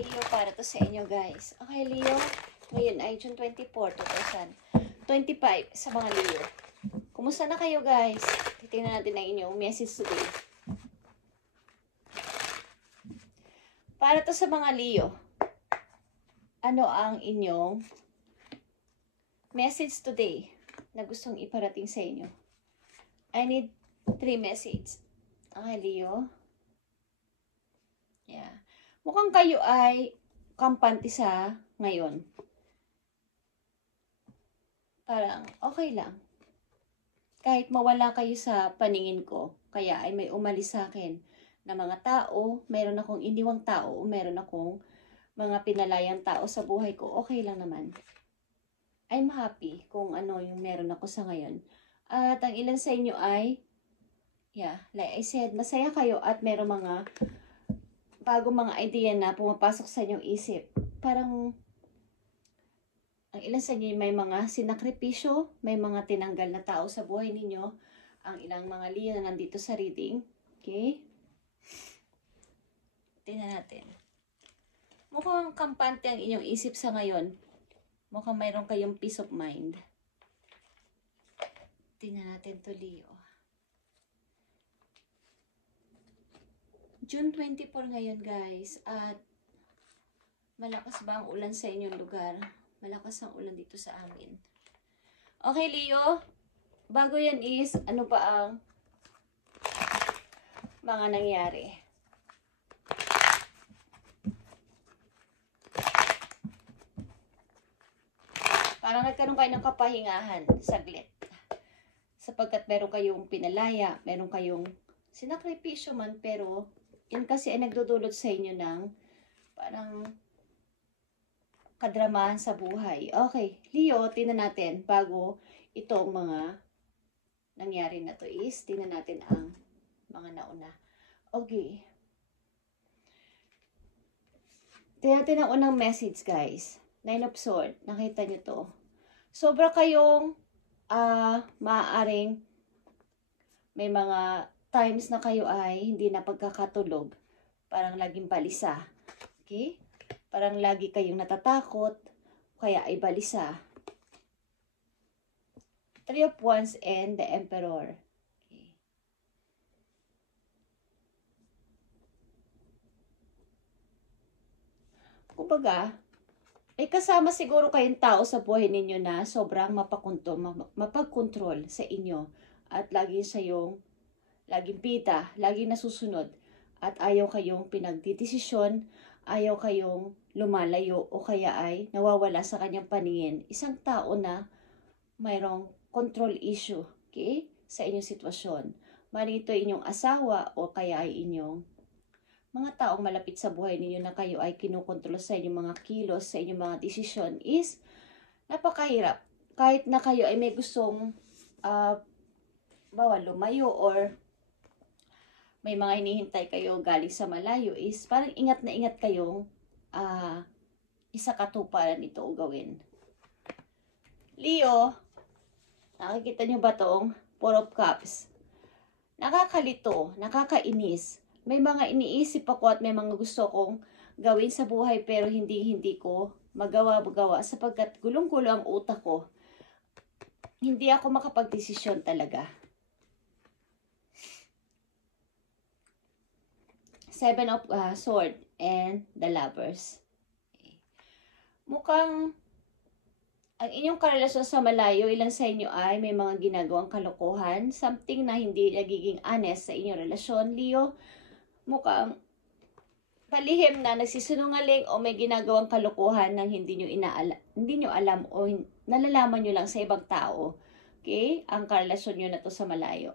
Leo, para to sa inyo guys. Okay, Leo. Ngayon ay June 24, 2025 sa mga Leo. Kumusta na kayo guys? Titingnan natin ang inyong message today. Para to sa mga Leo. Ano ang inyong message today na gustong iparating sa inyo? I need 3 messages. Okay, Leo. Yeah. Mukhang kayo ay kampante sa ngayon. Parang okay lang. Kahit mawala kayo sa paningin ko, kaya ay may umalis sa akin na mga tao, meron akong iniwang tao, o meron akong mga pinalayang tao sa buhay ko, okay lang naman. I'm happy kung ano yung meron ako sa ngayon. At ang ilan sa inyo ay, like I said, masaya kayo at meron mga bago mga idea na pumapasok sa inyong isip. Parang, ang ilan sa inyo may mga sinakripisyo, may mga tinanggal na tao sa buhay ninyo. Ang ilang mga Leo na nandito sa reading. Okay? Tingnan natin. Mukhang kampante ang inyong isip sa ngayon. Mukhang mayroon kayong peace of mind. Tingnan natin to, Leo. June 24 ngayon guys, at malakas ba ang ulan sa inyong lugar? Malakas ang ulan dito sa amin. Okay, Leo, bago yan is, ano ba ang mga nangyari? Parang nagkaroon kayo ng kapahingahan, saglit. Sapagkat meron kayong pinalaya, meron kayong sinakripisyo man, pero yun kasi ay nagdudulot sa inyo ng parang kadramahan sa buhay. Okay, Leo, tingnan natin bago itong mga nangyari na to is, tingnan natin ang mga nauna. Okay. Tingnan natin ang unang message, guys. 9 of Swords. Nakita nyo to. Sobra kayong maaaring may mga times na kayo ay hindi na pagkakatulog. Parang laging balisa. Okay? Parang lagi kayong natatakot. Kaya ay balisa. 3 of Wands and the Emperor. Okay. Kumbaga, ay kasama siguro kayong tao sa buhay ninyo na sobrang mapagkontrol sa inyo. At lagi sayong laging pita, laging nasusunod, at ayaw kayong pinagdidesisyon, ayaw kayong lumalayo o kaya ay nawawala sa kanyang paningin. Isang tao na mayroong control issue, okay, sa inyong sitwasyon. Maring ito inyong asawa o kaya ay inyong mga taong malapit sa buhay ninyo na kayo ay kinukontrol sa inyong mga kilos, sa inyong mga desisyon is napakahirap. Kahit na kayo ay may gustong lumayo or may mga hinihintay kayo galing sa malayo is parang ingat na ingat kayong isa katuparan ito o gawin. Leo, nakikita nyo ba tong 4 of Cups? Nakakalito, nakakainis. May mga iniisip ako at may mga gusto kong gawin sa buhay pero hindi ko magawa sapagkat gulong-gulo ang utak ko. Hindi ako makapagdesisyon talaga. 7 of Swords and the Lovers. Okay. Mukhang ang inyong karelasyon sa malayo, ilan sa inyo ay may mga ginagawang kalokohan, something na hindi nagiging honest sa inyong relasyon, Leo. Mukhang palihim na nagsisinungaling o may ginagawang kalokohan nang hindi nyo alam o nalalaman nyo lang sa ibang tao. Okay? Ang karelasyon nyo na to sa malayo.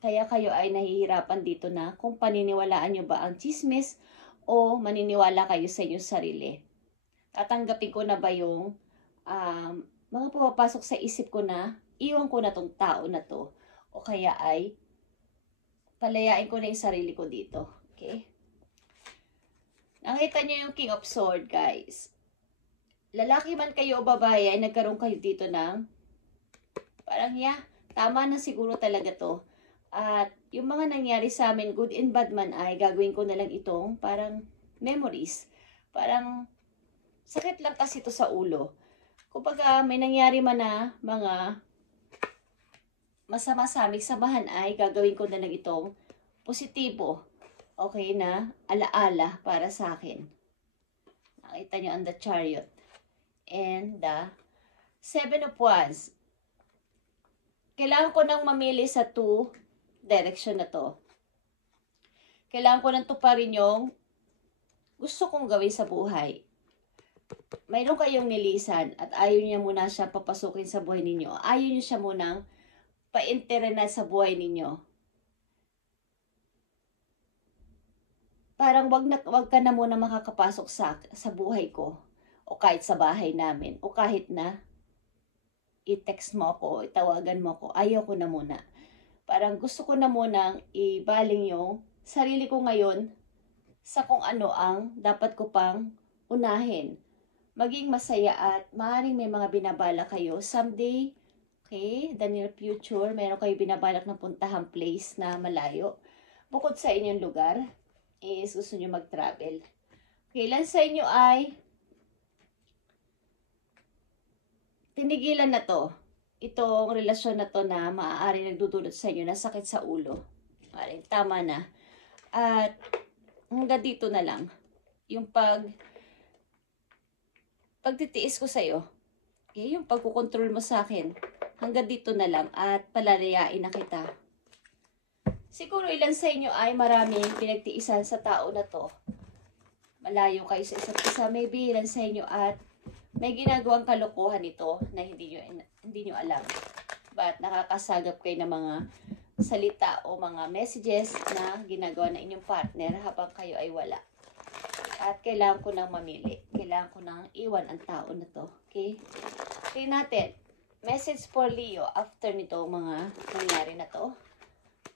Kaya kayo ay nahihirapan dito na kung paniniwalaan nyo ba ang chismis o maniniwala kayo sa inyong sarili. Tatanggapin ko na ba yung mga pumapasok sa isip ko na iwan ko na tong tao na to o kaya ay palayain ko na yung sarili ko dito. Okay? Nakita nyo yung King of Swords, guys. Lalaki man kayo o babae ay nagkaroon kayo dito ng parang tama na siguro talaga to. At yung mga nangyari sa amin, good and bad man, ay gagawin ko na lang itong parang memories Parang sakit lang kasi ito sa ulo. Kumbaga may nangyari man na mga masama sa aming samahan ay gagawin ko na lang itong positibo. Okay na alaala para sa akin. Nakita nyo ang the Chariot. And the Seven of Wands. Kailangan ko nang mamili sa 2 direction na to. Kailangan ko nang tuparin yung gusto kong gawin sa buhay. Mayroon kayong nilisan at ayaw niya muna siya papasukin sa buhay ninyo. Ayaw niyo siya munang painterna sa buhay ninyo. Parang wag ka na muna makakapasok sa buhay ko o kahit sa bahay namin o kahit na i-text mo ako, itawagan mo ako, ayaw ko na muna. Parang gusto ko na munang ibaling yung sarili ko ngayon sa kung ano ang dapat ko pang unahin. Maging masaya at maaaring may mga binabala kayo. Someday, okay, the near future, meron kayo binabalak na puntahang place na malayo. Bukod sa inyong lugar, is gusto nyo mag-travel. Kailan sa inyo ay tinigilan na to, itong relasyon na to na maaari nagdudulot sa inyo na sakit sa ulo. Maaaring tama na. At hanggang dito na lang. Yung pagtitiis ko sa'yo. Okay? Yung pagkukontrol mo sa akin. Hanggang dito na lang. At palalayain na kita. Siguro ilan sa inyo ay maraming pinagtiisan sa tao na to. Malayo kayo sa isa't isa. Maybe ilan sa inyo at may ginagawang kalokohan ito na hindi nyo alam. But nakakasagap kayo ng mga salita o mga messages na ginagawa ng inyong partner habang kayo ay wala. At kailangan ko nang mamili. Kailangan ko nang iwan ang tao na to. Okay? Tingnan natin. Message for Leo after nito mga nangyari na to.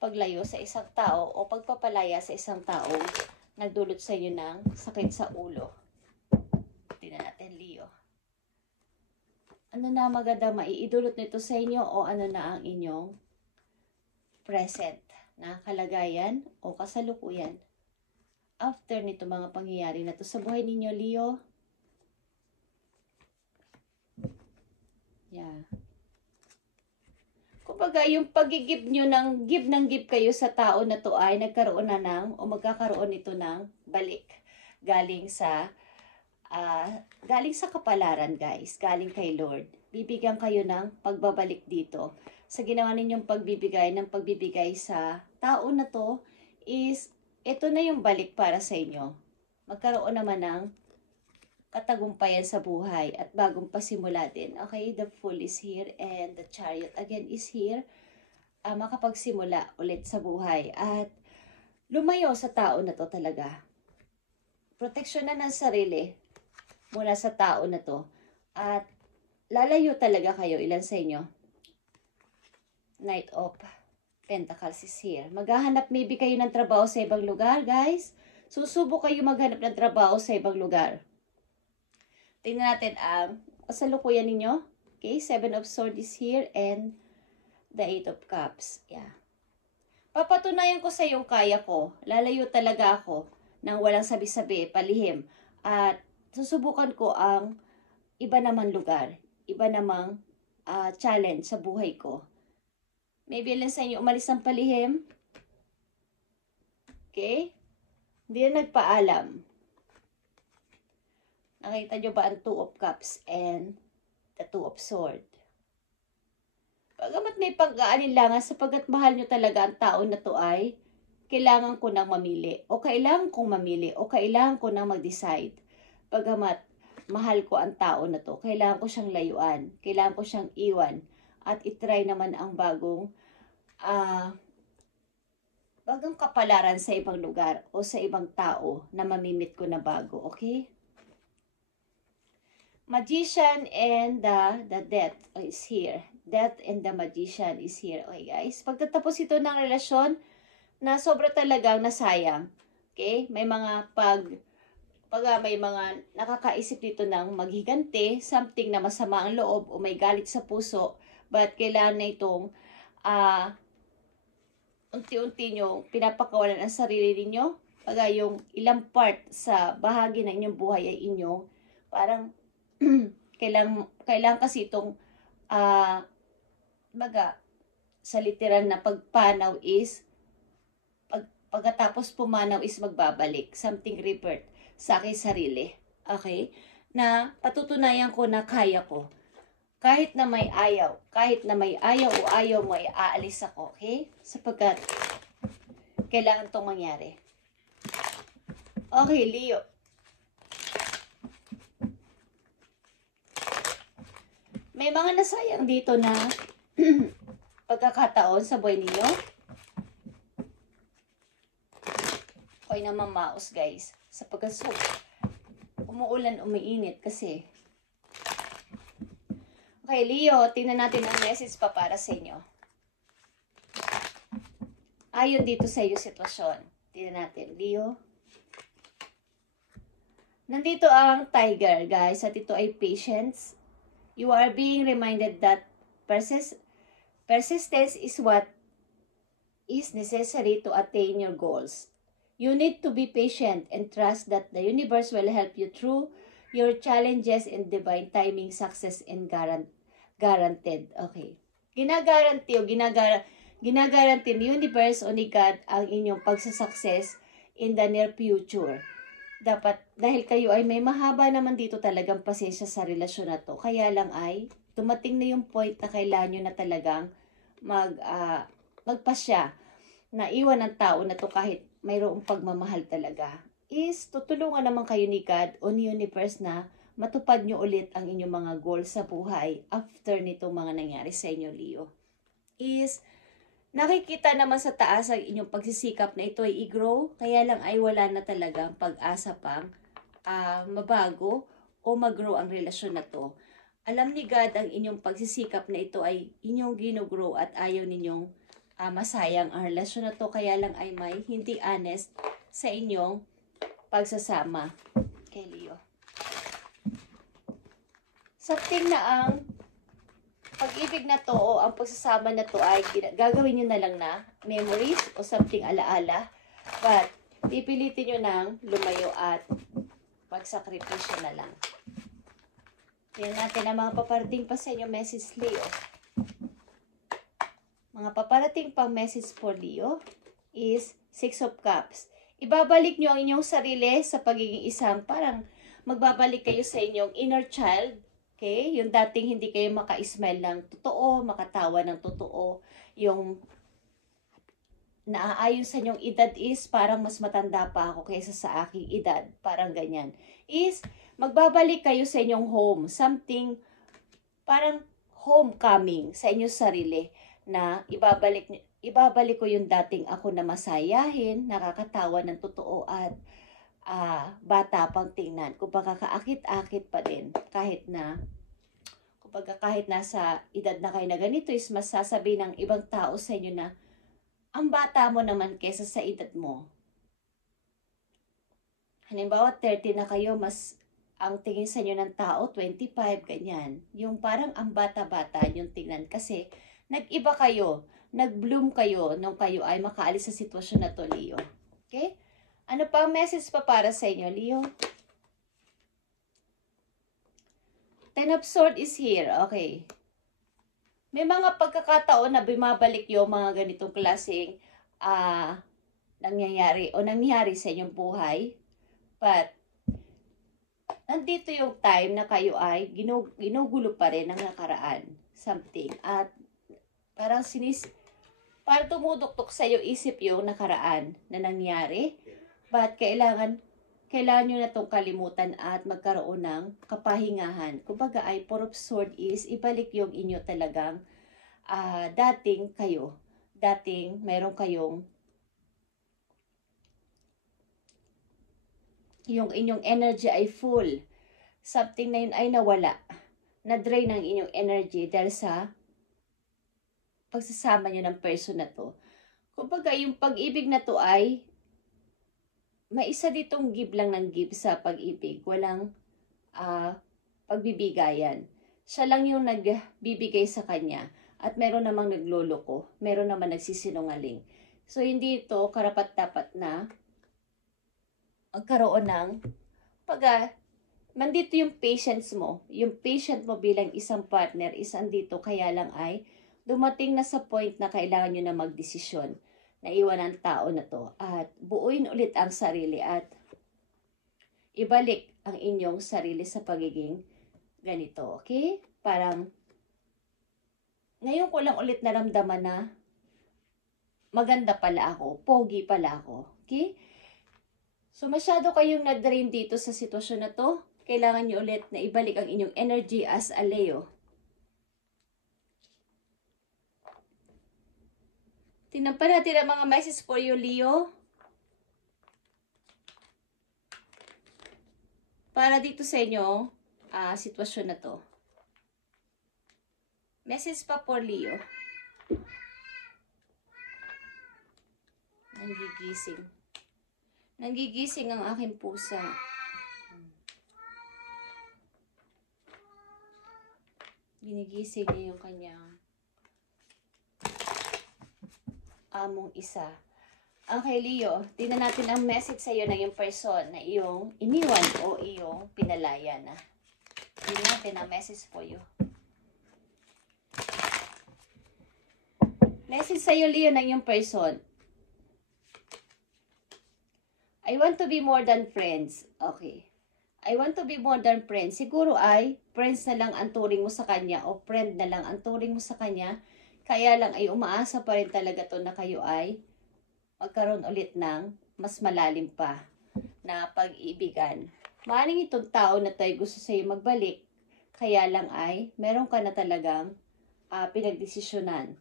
Paglayo sa isang tao o pagpapalaya sa isang tao nagdulot sa inyo ng sakit sa ulo. Tingnan natin, Leo. Ano na maganda maiidulot nito sa inyo o ano na ang inyong present na kalagayan o kasalukuyan after nito mga pangyayari na to sa buhay ninyo, Leo? Yeah. Kumbaga, yung pag-give nyo ng give kayo sa tao na to ay nagkaroon na ng o magkakaroon nito ng balik. Galing sa kapalaran, guys. Galing kay Lord. Bibigyan kayo ng pagbabalik dito. Sa ginawa ninyong pagbibigay sa tao na to is ito na yung balik para sa inyo. Magkaroon naman ng katagumpayan sa buhay at bagong pasimula din. Okay, the Fool is here and the Chariot again is here. Makapagsimula ulit sa buhay at lumayo sa tao na to talaga. Proteksyonan ng sarili mula sa tao na to at lalayo talaga kayo. Ilan sa inyo? Knight of Pentacles is here. Maghahanap maybe kayo ng trabaho sa ibang lugar, guys. Susubok kayo maghanap ng trabaho sa ibang lugar. Tingnan natin ang kasalukuyan ninyo. Okay, 7 of Swords is here and the 8 of Cups. Yeah. Papatunayan ko sa yung kaya ko. Lalayo talaga ako nang walang sabi-sabi, palihim. At susubukan ko ang iba namang lugar, iba namang challenge sa buhay ko. Maybe lang sa inyo umalis ng palihim. Okay? Hindi na nagpaalam. Nakita nyo ba ang 2 of Cups and the 2 of Swords? Pagamat may pag-aalinlangan sapagkat mahal nyo talaga ang tao na to ay kailangan ko nang mamili o kailangan kong mamili o kailangan ko nang mag-decide. Pagamat mahal ko ang tao na to, kailangan ko siyang layuan, kailangan ko siyang iwan at itry naman ang bagong kapalaran sa ibang lugar o sa ibang tao na mamimit ko na bago. Okay? Magician and the Death is here. Death and the Magician is here. Okay, guys. Pagtatapos ito ng relasyon na sobra talagang nasayang. Okay? May mga may mga nakakaisip dito ng maghiganti, something na masama ang loob o may galit sa puso, but kailangan na itong unti-unti nyo pinapakawalan ang sarili ninyo Baga yung ilang part sa bahagi ng inyong buhay ay inyong parang kailangan kasi itong baga sa literal na pagpanaw is pagkatapos pumanaw is magbabalik, something revert sa aking sarili. Okay? Na patutunayan ko na kaya ko. Kahit na may ayaw o ayaw mo ay aalis ako, okay? Sapagkat kailangan itong mangyari. Okay, Leo. May mga nasayang dito na pagkakataon sa buhay ninyo. Okay naman maus, guys. Sapagkat umuulan, umiinit kasi. Okay, Leo, tingnan natin ang message pa para sa inyo. Ayon dito sa iyo sitwasyon. Tingnan natin, Leo. Nandito ang tiger, guys, at ito ay patience. You are being reminded that persistence is what is necessary to attain your goals. You need to be patient and trust that the universe will help you through your challenges and divine timing, success, and guaranteed. Okay. Ginagaranti ni universe o ni God ang inyong pagsasucess in the near future. Dapat, dahil kayo ay may mahaba naman dito talagang pasensya sa relasyon na to. Kaya lang ay, dumating na yung point na kailangan nyo na talagang magpasya na iwan ng tao na to kahit mayroong pagmamahal talaga. Is, tutulungan naman kayo ni God o ni universe na matupad nyo ulit ang inyong mga goals sa buhay after nitong mga nangyari sa inyo, Leo. Is, nakikita naman sa taas ang inyong pagsisikap na ito ay i-grow, kaya lang ay wala na talagang pag-asa pang mabago o mag-grow ang relasyon na to. Alam ni God ang inyong pagsisikap na ito ay inyong gino-grow at ayaw ninyong masayang ang relasyon na to, kaya lang ay may hindi honest sa inyong pagsasama kay Leo. Something na ang pag-ibig na to o ang pagsasama na to ay gagawin nyo na lang na memories o something alaala, but pipilitin nyo nang lumayo at magsakripisyo na lang. Tingnan natin ang mga paparating pa sa inyo message, Leo. Mga paparating pang message for Leo is 6 of Cups. Ibabalik nyo ang inyong sarili sa pagiging isang parang magbabalik kayo sa inyong inner child. Okay? Yung dating hindi kayo maka-smile ng totoo, makatawa ng totoo. Yung naaayon sa inyong edad is parang mas matanda pa ako kaysa sa aking edad. Parang ganyan. Is magbabalik kayo sa inyong home. Something parang homecoming sa inyong sarili na ibabalik ko yung dating ako na masayahin, nakakatawa ng totoo at bata pang tingnan. Kumbaga kaakit-akit pa din kahit nasa edad na kayo na ganito is masasabi ng ibang tao sa inyo na ang bata mo naman kesa sa edad mo. Halimbawa 30 na kayo, mas ang tingin sa inyo ng tao 25, ganyan. Yung parang ang bata-bata yung tingnan kasi nag-iba kayo, nag-bloom kayo nung kayo ay makaalis sa sitwasyon na to, Leo. Okay? Ano pa ang message pa para sa inyo, Leo? Ten of Swords is here. Okay. May mga pagkakataon na bumabalik yung mga ganitong klaseng nangyayari sa inyong buhay. But, nandito yung time na kayo ay ginugulo pa rin ng nakaraan. Something. At parang tumuduktok sa iyo isip yung nakaraan na nangyari. But kailangan nyo na itong kalimutan at magkaroon ng kapahingahan. Kumbaga ay Four of Swords is ibalik yung inyo talagang dating meron kayong yung inyong energy ay full. Something na yun ay nawala. Na-drain ang inyong energy dahil sa pagsasama nyo ng person na to. Kumbaga yung pag-ibig na to ay may isa ditong give lang ng give sa pag-ibig. Walang pagbibigayan. Siya lang yung nagbibigay sa kanya. At meron namang nagloloko. Meron naman nagsisinungaling. So, hindi ito karapat-dapat na magkaroon ng nandito yung patience mo. Yung patient mo bilang isang partner is andito, kaya lang ay dumating na sa point na kailangan nyo na magdesisyon na iwan ang tao na to at buuin ulit ang sarili at ibalik ang inyong sarili sa pagiging ganito, okay? Parang ngayon ko lang ulit naramdaman na maganda pala ako, pogi pala ako, okay? So masyado kayong na-drain dito sa sitwasyon na to. Kailangan nyo ulit na ibalik ang inyong energy as a Leo. Tingnan pa natin ang mga message for you, Leo. Para dito sa inyo, sitwasyon na to. Message pa for Leo. Nangigising. Nangigising ang aking pusa. Ginigising niya yung kanyang among isa. Okay, Leo, tingnan natin ang message sa iyo ng yung person na iyong iniwan o iyong pinalaya na. Tingnan natin ang message for you. Message sa iyo, Leo, ng yung person. I want to be more than friends. Okay. I want to be more than friends. Siguro ay friends na lang ang turing mo sa kanya o friend na lang ang turing mo sa kanya. Kaya lang ay umaasa pa rin talaga to na kayo ay magkaroon ulit ng mas malalim pa na pag-ibigan. Maaaring itong tao na tayo gusto sa'yo magbalik. Kaya lang ay meron ka na talagang pinagdesisyonan.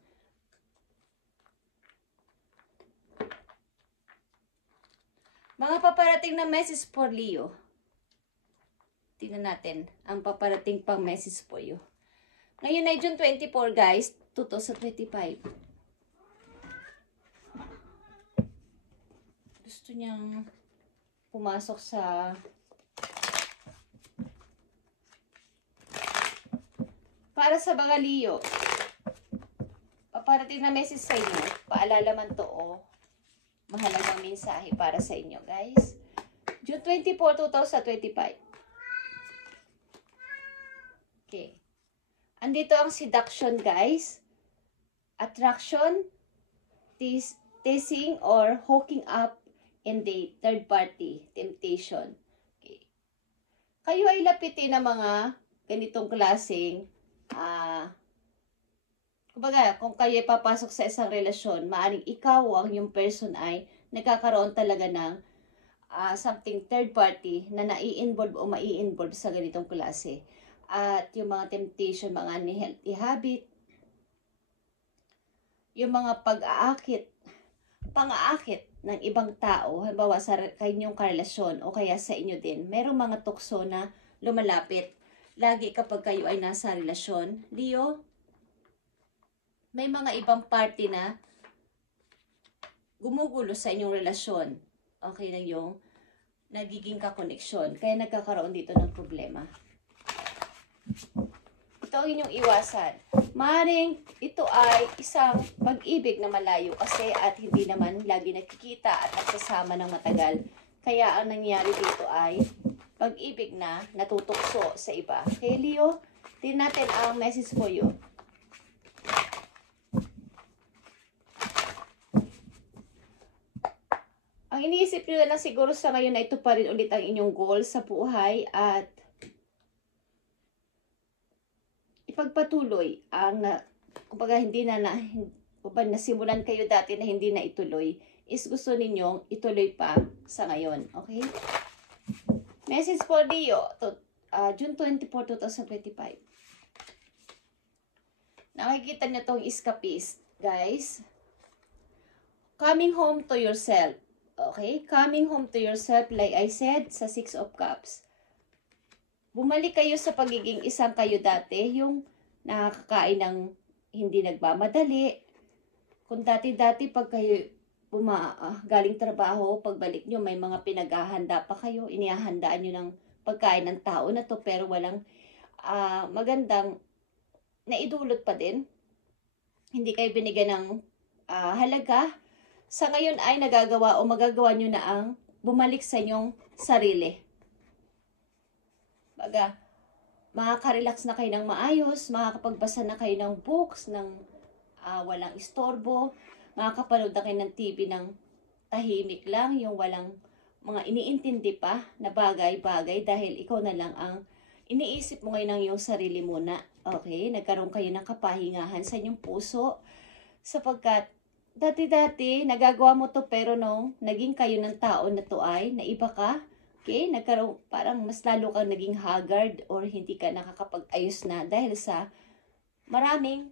Mga paparating na message for Leo. Tingnan natin ang paparating pang message for you. Ngayon ay June 24, guys, 2025. Gusto niyang pumasok sa para sa mga Leo. Paparating na message sa inyo. Paalala man to o mahalagang mensahe para sa inyo, guys. June 24, 2025. Okay. Andito ang seduction, guys. Attraction, teasing, or hooking up in the third party, temptation. Okay. Kayo ay lapitin ng mga ganitong klaseng kumbaga, kung kayo ay papasok sa isang relasyon, maaaring ikaw ang yung person ay nagkakaroon talaga ng something third party na nai-involve o mai-involve sa ganitong klase. At yung mga temptation, mga unhealthy habit, yung mga pang-aakit ng ibang tao, halimbawa sa kanyong karelasyon o kaya sa inyo din, merong mga tukso na lumalapit. Lagi kapag kayo ay nasa relasyon, Leo, may mga ibang party na gumugulo sa inyong relasyon. Okay na yung nagiging kakoneksyon. Kaya nagkakaroon dito ng problema. Ito ang inyong iwasan. Maring ito ay isang pag-ibig na malayo kasi at hindi naman lagi nakikita at nagsasama ng matagal. Kaya ang nangyari dito ay pag-ibig na natutukso sa iba. Okay, Leo, tingnan natin ang message for you. Ang iniisip nyo na lang siguro sa ngayon na ito pa rin ulit ang inyong goal sa buhay at ipagpatuloy ang kumbaga hindi na nasimulan kayo dati na hindi na ituloy is gusto ninyong ituloy pa sa ngayon. Okay? Message for Leo, June 24, 2025. Nakikita nyo tong escapist, guys. Coming home to yourself. Okay? Coming home to yourself, like I said, sa 6 of Cups. Bumalik kayo sa pagiging isang kayo dati, yung nakakain ng hindi nagmamadali. Kung dati-dati pag kayo galing trabaho, pagbalik nyo, may mga pinaghahanda pa kayo, inihahandaan nyo ng pagkain ng tao na to, pero walang magandang naidulot pa din. Hindi kayo binigyan ng halaga. Sa ngayon ay nagagawa o magagawa nyo na ang bumalik sa inyong sarili. Baga, makaka-relax na kayo ng maayos, makakapagbasa na kayo ng books, ng walang istorbo, makakapanood na kayo ng TV ng tahimik lang, yung walang mga iniintindi pa na bagay-bagay dahil ikaw na lang ang iniisip mo ngayon ng iyong sarili muna. Okay? Nagkaroon kayo ng kapahingahan sa inyong puso sapagkat dati-dati nagagawa mo to pero nung naging kayo ng tao na to ay naiba ka. Okay? Nagkaroon, parang mas lalo kang naging haggard or hindi ka nakakapag-ayos na dahil sa maraming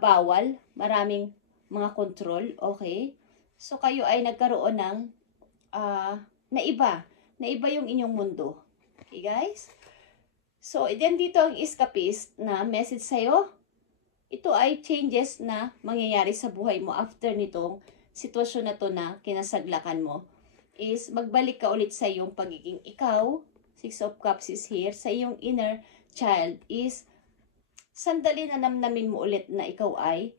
bawal, maraming mga control, okay? So, kayo ay nagkaroon ng naiba yung inyong mundo. Okay, guys? So, then dito ang escapist na message sa'yo. Ito ay changes na mangyayari sa buhay mo after nitong sitwasyon na to na kinasaglakan mo. Is magbalik ka ulit sa iyong pagiging ikaw. Six of Cups is here. Sa iyong inner child is sandali na namnamin mo ulit na ikaw ay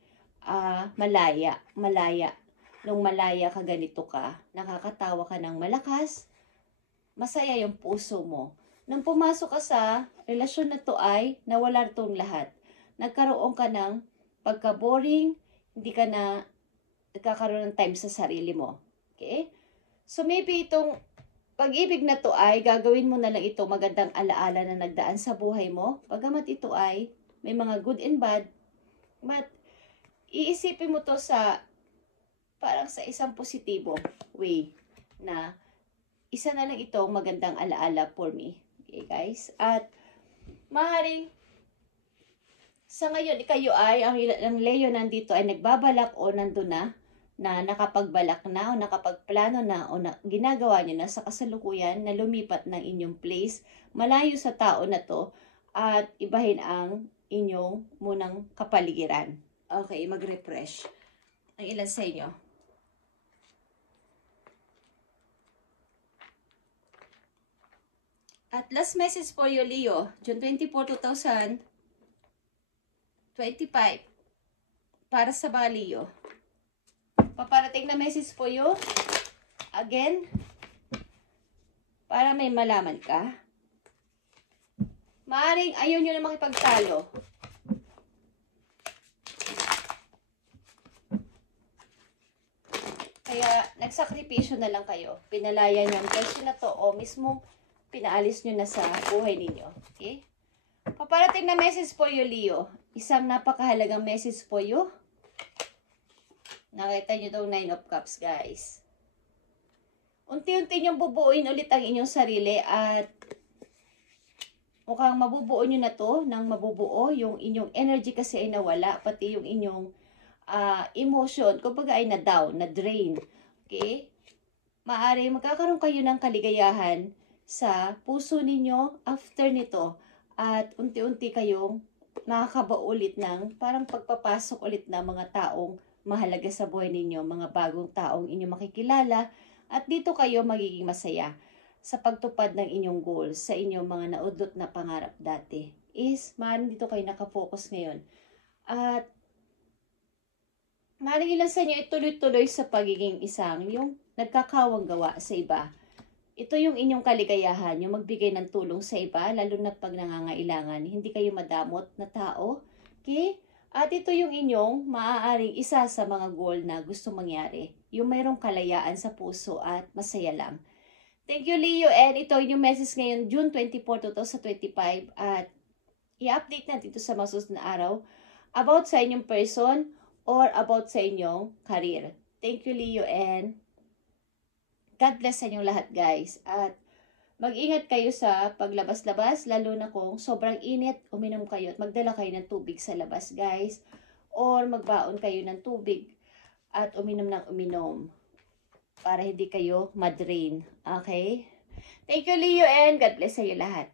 malaya. Nung malaya ka, ganito ka. Nakakatawa ka ng malakas. Masaya yung puso mo. Nung pumasok ka sa relasyon na to ay nawala itong lahat. Nagkaroon ka ng pagka-boring. Hindi ka na nagkakaroon ng time sa sarili mo. Okay? So maybe itong pag-ibig na to ay gagawin mo na lang ito magandang alaala na nagdaan sa buhay mo. Bagamat ito ay may mga good and bad, but iisipin mo to sa parang sa isang positibo way na isa na lang ito magandang alaala for me. Okay, guys? At maaaring sa ngayon, kayo ay, ang Leo nandito ay nagbabalak o nandun na nakapagbalak na o nakapagplano na o ginagawa nyo na sa kasalukuyan na lumipat ng inyong place malayo sa tao na to at ibahin ang inyong munang kapaligiran. Okay, mag-refresh. Ang ilan sa inyo? At last message for you, Leo, June 24, 2025, para sa mga Leo. Paparating na message for you, again, para may malaman ka. Maaring ayaw nyo na makipagtalo. Kaya, nagsakripisyo na lang kayo. Pinalaya nyo ang person na to o mismo pinaalis nyo na sa buhay ninyo. Okay? Paparating na message for you, Leo. Isang napakahalagang message for you. Nakita nyo itong 9 of Cups, guys. Unti-unti nyong bubuuin ulit ang inyong sarili at mukhang mabubuo nyo na to nang mabubuo. Yung inyong energy kasi ay nawala, pati yung inyong emotion, kumbaga ay na-down, na-drain. Okay? Maaari magkakaroon kayo ng kaligayahan sa puso ninyo after nito at unti-unti kayong makakabao ulit ng parang pagpapasok ulit ng mga taong mahalaga sa buhay ninyo, mga bagong taong inyong makikilala at dito kayo magiging masaya sa pagtupad ng inyong goals, sa inyong mga naudlot na pangarap dati. Is, maaaring dito kayo nakafocus ngayon. At maaaring ilan sa inyo ituloy-tuloy sa pagiging isang yung nagkakawang gawa sa iba. Ito yung inyong kaligayahan, yung magbigay ng tulong sa iba, lalo na pag nangangailangan. Hindi kayo madamot na tao. Okay? At ito yung inyong maaaring isa sa mga goal na gusto mangyari. Yung mayroong kalayaan sa puso at masaya lang. Thank you, Leo. And ito yung message ngayon, June 24, 2025. At i-update natin ito sa mga susunod na araw about sa inyong person or about sa inyong career. Thank you, Leo, and God bless sa inyong lahat, guys. At mag-ingat kayo sa paglabas-labas, lalo na kung sobrang init, uminom kayo at magdala kayo ng tubig sa labas, guys. Or magbaon kayo ng tubig at uminom ng uminom para hindi kayo madrain. Okay? Thank you, Leo, and God bless sa iyo lahat.